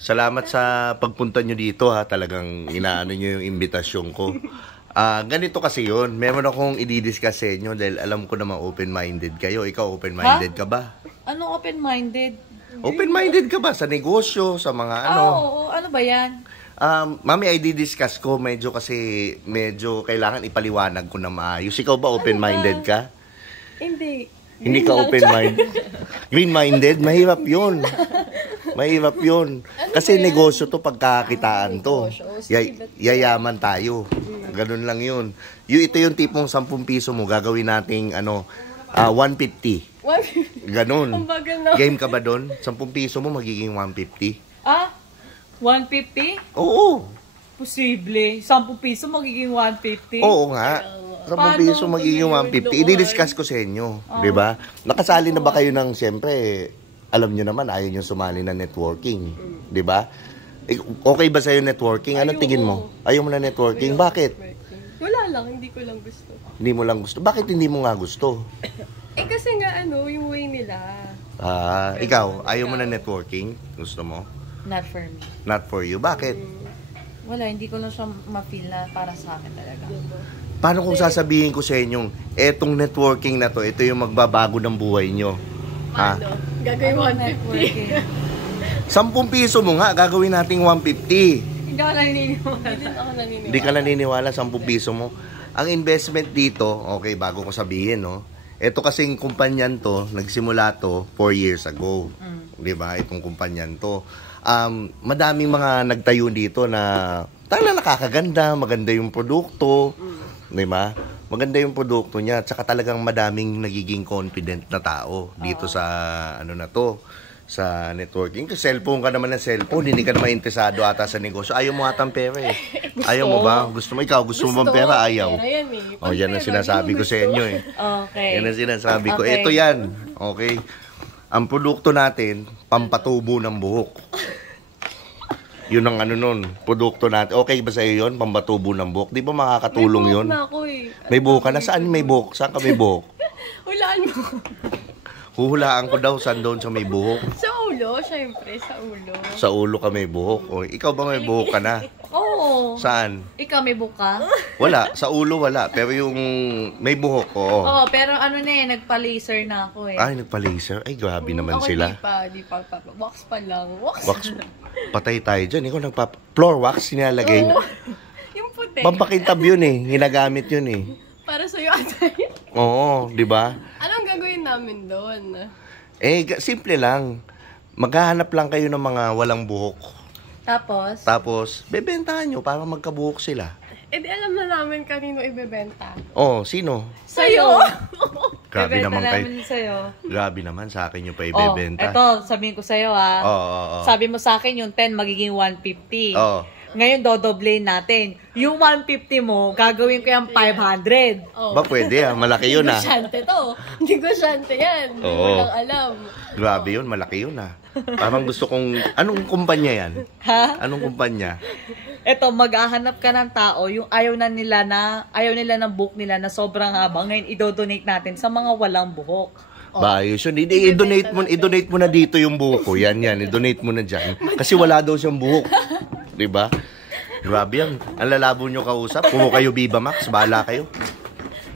Salamat sa pagpunta nyo dito ha. Talagang inaano nyo yung imbitasyon ko. Ganito kasi yun. Meron akong i-discuss sa inyo dahil alam ko naman open-minded kayo. Ikaw open-minded ka ba? Ano open-minded? Open-minded ka ba sa negosyo, sa mga ano? Oo, ano ba yan? Mami, i-discuss ko. Medyo kailangan ipaliwanag ko na maayos. Ikaw ba open-minded ka? Hindi. Hindi ka open-minded? Green-minded? Mahirap yun. Mahirap yun. Kasi negosyo to, pagkakitaan to. Yayaman tayo. Ganun lang yun. Ito yung tipong 10 piso mo, gagawin nating 150. Ganun. Game ka ba doon? 10 piso mo magiging 150. 150? Oo. Posible. 10 piso magiging 150? Oo nga. 10 piso magiging 150. I-discuss ko sa inyo. Di ba? Nakasali na ba kayo ng, siyempre, alam nyo naman, ayaw nyo sumali na networking. Di ba? Okay ba sa'yo networking? Anong tingin mo? Ayaw mo na networking? Bakit? Wala lang, hindi ko lang gusto. Hindi mo lang gusto? Bakit hindi mo nga gusto? Kasi nga yung way nila. Ikaw, ayaw mo na networking? Gusto mo? Not for me. Not for you? Bakit? Wala, hindi ko lang siya ma-feel na para sa akin talaga. Paano kung sasabihin ko sa inyong, etong networking na to, ito yung magbabago ng buhay nyo? Ha? Gagawin 150. 10 piso mo nga, gagawin nating 150. Hindi ako naniniwala. Hindi din ako naniniwala. Hindi ka naniniwala, 10 piso mo. Ang investment dito, okay, bago ko sabihin, no? Ito kasing kumpanyan to, nagsimula to 4 years ago. Di ba? Itong kumpanyan to. Madaming mga nagtayo dito na talagang nakakaganda, maganda yung produkto. Di ba? Maganda yung produkto niya. Tsaka talagang madaming nagiging confident na tao dito sa na to, sa networking. Kasi cellphone ka naman ng cellphone, hindi ka naman interesado ata sa negosyo. Ayaw mo atang pera eh. Ayaw mo ba? Gusto mo ikaw? Gusto mo bang pera? Ayaw. Yan ang sinasabi ko sa inyo eh. Okay. Yan ang sinasabi ko. Ito yan. Okay. Ang produkto natin, pampatubo ng buhok. Yun ang nun, produkto natin. Okay ba sa iyo yun? Pampatubo ng buhok? Di ba makakatulong yun? May buhok na ako eh. May buhok ka na? Saan may buhok? Saan ka may buhok? Hulaan mo. Huhulaan ko daw saan doon sa may buhok. Sa ulo, syempre, sa ulo. Sa ulo ka may buhok. O, ikaw ba may buhok ka na? Oo. Saan? Ikaw may buka? Wala. Sa ulo wala. Pero yung may buhok, oo. Oo, pero nagpa-laser na ako eh. Ay, nagpa-laser? Ay, grabe naman sila. Di pa. Wax pa lang. Wax. Patay tayo dyan. Ikaw floor wax nilalagay. Yung puti. Pampakintab yun eh. Hinagamit yun eh. Para sa'yo ata yun. Oo, di ba? Anong gagawin namin doon? Simple lang. Maghahanap lang kayo ng mga walang buhok. Tapos, bebentahan nyo para magkabuhok sila. Di alam na namin kanino ibebenta. Sino? Sa'yo! Grabe naman kayo. Sa'yo. Grabe naman sa akin yung pa ibebenta. Eto, sabihin ko sa'yo Oo. Sabi mo sa akin yung 10 magiging 150. Oo. Ngayon, dodoblein natin. Yung 150 mo, gagawin ko yung 500. Ba pwede malaki yun Hindi ko syante to. Hindi ko syante yan. Hindi ko lang alam. Grabe yun, malaki yun Parang gusto kong, anong kumpanya yan? Ha? Anong kumpanya? Eto, mag-ahanap ka ng tao, yung ayaw nila ng buhok nila na sobrang haba. Ngayon, idodonate natin sa mga walang buhok. Ba, yun. I-donate mo na dito yung buhok ko. Yan. I-donate mo na dyan. Kasi wala daw siyang buhok. Diba? Grabe yan. Ang lalabo nyo kausap. Puro kayo Viva Max. Bahala kayo.